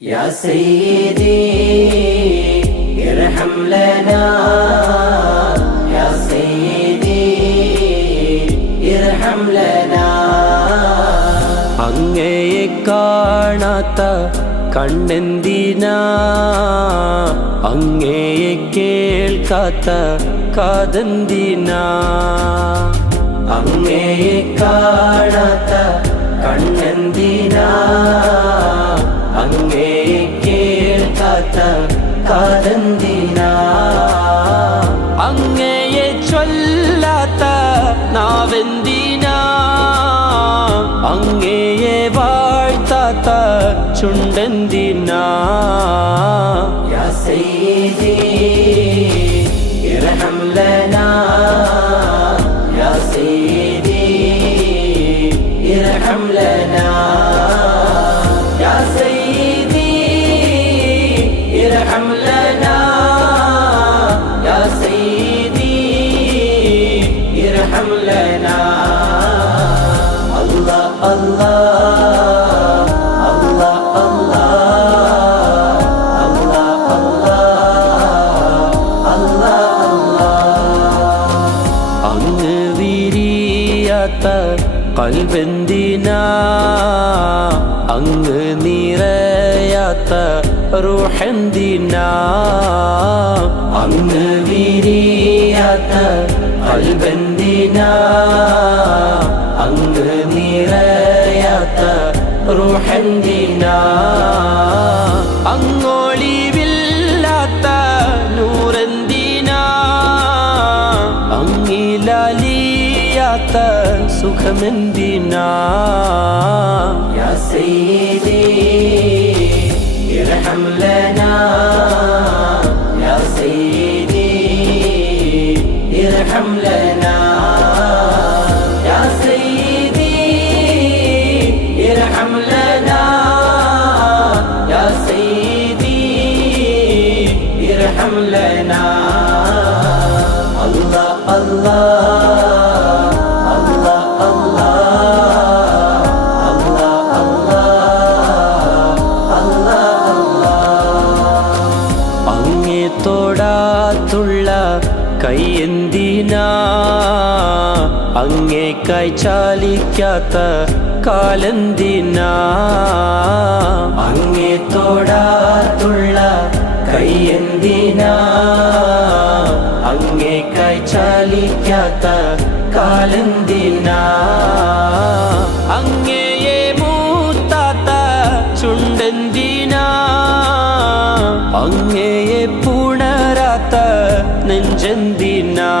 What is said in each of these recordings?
يا سيدي ارحم لنا يا سيدي ارحم لنا അങ്ങയെ കാണാത്ത കണ്ണെന്തിനാ അങ്ങയെ കേൾക്കാത്ത കാതെന്തിനാ അങ്ങയെ കാണാത്ത കാതെന്തിനാ അങ്ങയെ ചൊല്ലാത്ത നാവെന്തിനാ അങ്ങയെ വാഴ്ത്താത്ത ചുണ്ടെന്തിനാ കൽബെന്തിനാ? അങ്ങ് നിറയാത്ത റൂഹെന്തിനാ? അങ്ങ് വിരിയാത്ത കൽബന്തിനാ? അങ്ങ് നിറയാത്ത റൂഹന്തിനാ? ከምንዲና ያሰይ കൈയെന്തിനാ അങ്ങേ കൈ ചാലിക്കാത്ത കാലന്തിന. അങ്ങേ തൊടാത്തുള്ള കയ്യന്തിന. അങ്ങേ കൈ ചാലിക്കാത്ത കാലന്തിന. അങ്ങയെ മൂത്താത്ത ചുണ്ടന്തിന. അങ്ങയെ പുണരാത്ത من جنبنا.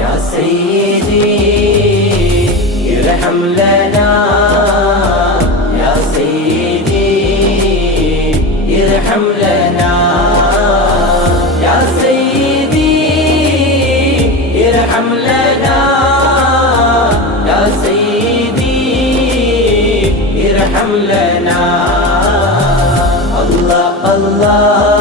يا سيدي ارحم لنا. يا سيدي ارحم لنا. يا سيدي ارحم لنا. يا سيدي ارحم لنا. الله الله.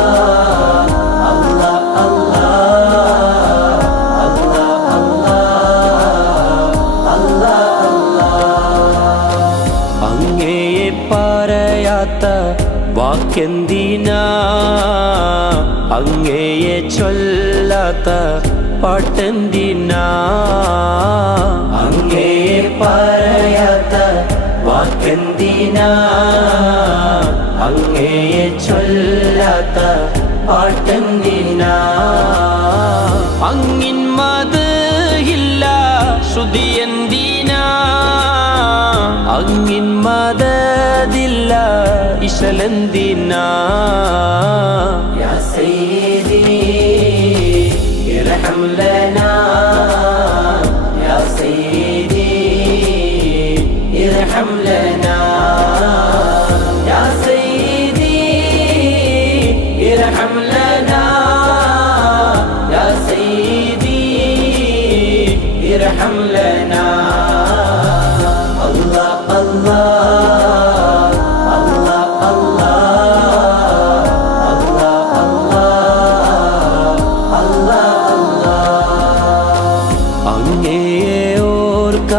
അങ്ങയെ ചൊല്ലാത്ത പാട്ടെന്തിനാ? അങ്ങേയെ പറയാത്ത വാക്കെന്തിനാ? അങ്ങയെ ചൊല്ലാത്ത പാട്ടെന്തിനാ? അങ്ങിൻ മതില്ല ശ്രുതി എന്തിനാ? അങ്ങിൻ മതതില്ല ഇശലെന്തിനാ?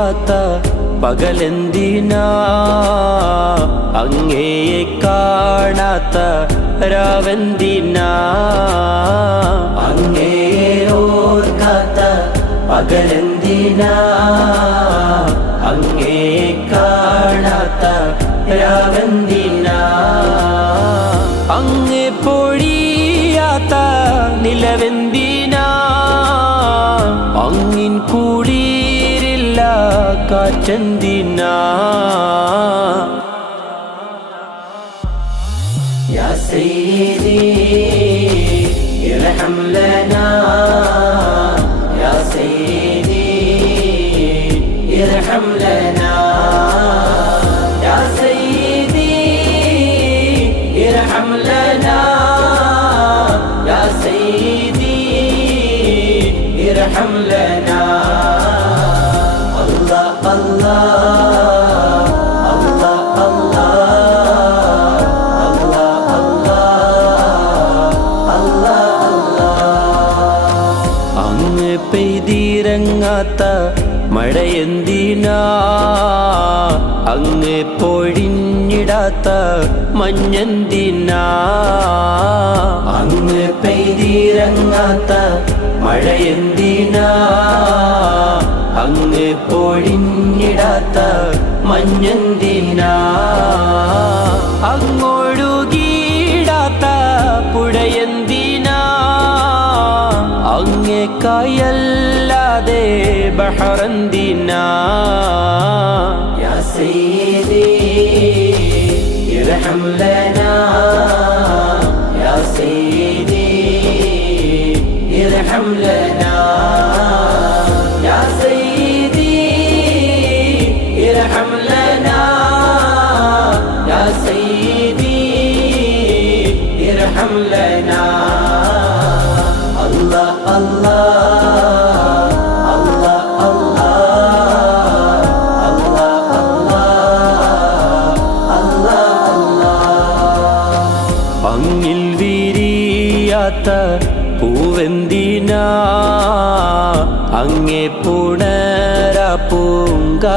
അങ്ങയെ ഓർക്കാത്ത പകലെന്തിനാ? അങ്ങയെ കാണാത്ത രാവെന്തിനാ? അങ്ങേ ഓർക്കാത്ത പകലെന്തിനാ? അങ്ങേ കാണാത്ത രാവെന്തിനാ? കാറ്റെന്തിനാ يا سيدي ارحم لنا يا سيدي ارحم لنا يا سيدي ارحم لنا يا سيدي ارحم لنا പെയ്തിറങ്ങാത്ത മഴയെന്തിനാ? അങ്ങ് പൊഴിഞ്ഞിടാത്ത മഞ്ഞെന്തിനാ? അങ്ങ് പെയ്തിറങ്ങാത്ത മഴയെന്തിനാ? അങ്ങ് പൊഴിഞ്ഞിടാത്ത മഞ്ഞെന്തിനാ? അങ്ങോടുകീടാത്ത പുഴയെന്തിനാ? അങ്ങേ دي بحر دينا. يا سيدي يرحم لنا. يا سيدي يرحم لنا. يا سيدي يرحم لنا. يا سيدي يرحم لنا.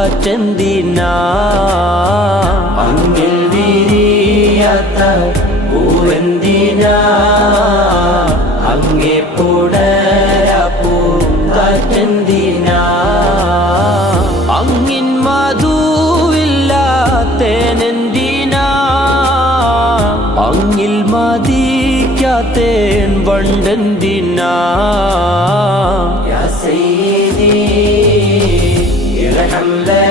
പൂങ്കാറ്റെന്തിനാ അങ്ങിൽ വിരിയാത്ത പൂവെന്തിനാ? അങ്ങേ പുടര പൂങ്കാറ്റെന്തിനാ അങ്ങിൻ മധുവില്ലാത്തേനെന്തിനാ? അങ്ങിൽ മതിക്കാത്തേൻ വണ്ടെന്തിനാ? يا 줄래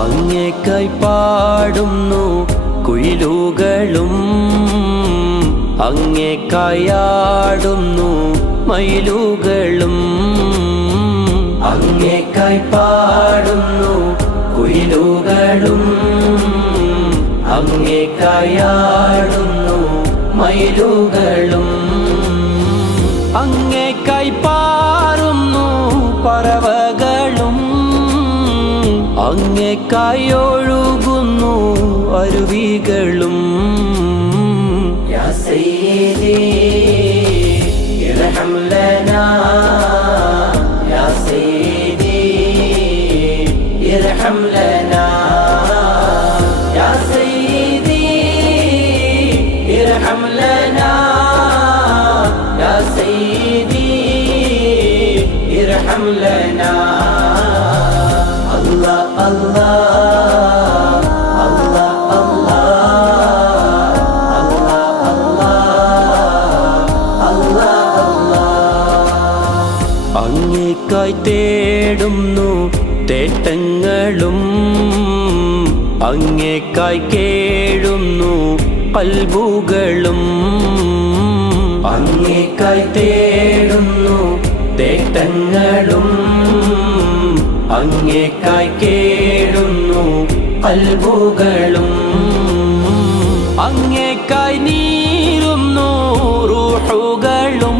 അങ്ങേക്കായി പാടുന്നു കുയിലുകളും. അങ്ങേക്കായാടുന്നു മയിലുകളും. അങ്ങേക്കായി പാടുന്നു കുയിലുകളും. അങ്ങേക്കായി ആടുന്നു മയിലുകളും അങ്ങേക്കായി പാറുന്നു പറവകളും അങ്ങേക്കായി ഒഴുകുന്നു അരുവികളും يا سيدي ارحم لنا അങ്ങേക്കായി തേടുന്നു തേട്ടങ്ങളും അങ്ങേക്കായി കേഴുന്നു കൽബുകളും അങ്ങേക്കായി തേടുന്നു തേട്ടങ്ങളും അങ്ങേക്കായി കേടുന്നു കൽബുകളും അങ്ങേക്കായി നീരുന്നു റൂഹുകളും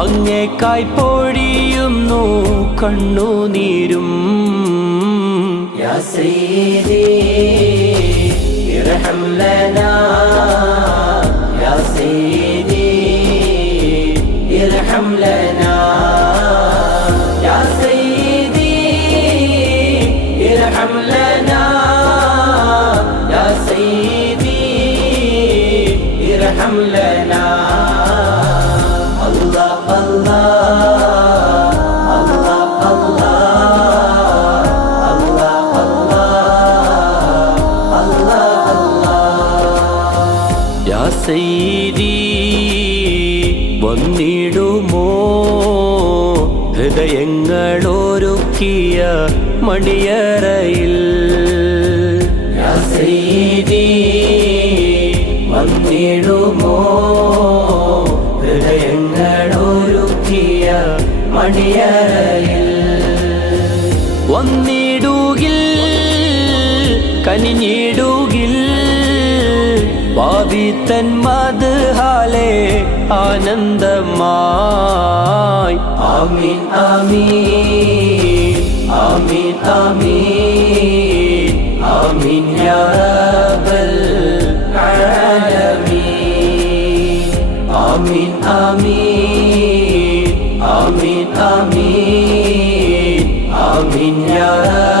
അങ്ങേക്കായി പൊഴിയുന്നു കണ്ണുനീരും يا سيدي ارحم لنا يا سيدي ارحم لنا നിങ്ങളൊരുക്കിയ മണിയറയിൽ. വന്നിടുമോ? ഹൃദയങ്ങളൊരുക്കിയ മണിയറയിൽ. വന്നിടുകിൽ കനിഞ്ഞിടു பாவி தன் மது ஹாலே ஆனந்தமாய். ஆமீன் ஆமீன் ஆமீன் ஆமீன். ஆமீன் யாரபல் ஆமீன் ஆமீன் ஆமீன் ஆமீன். ஆமீன் யாரபல்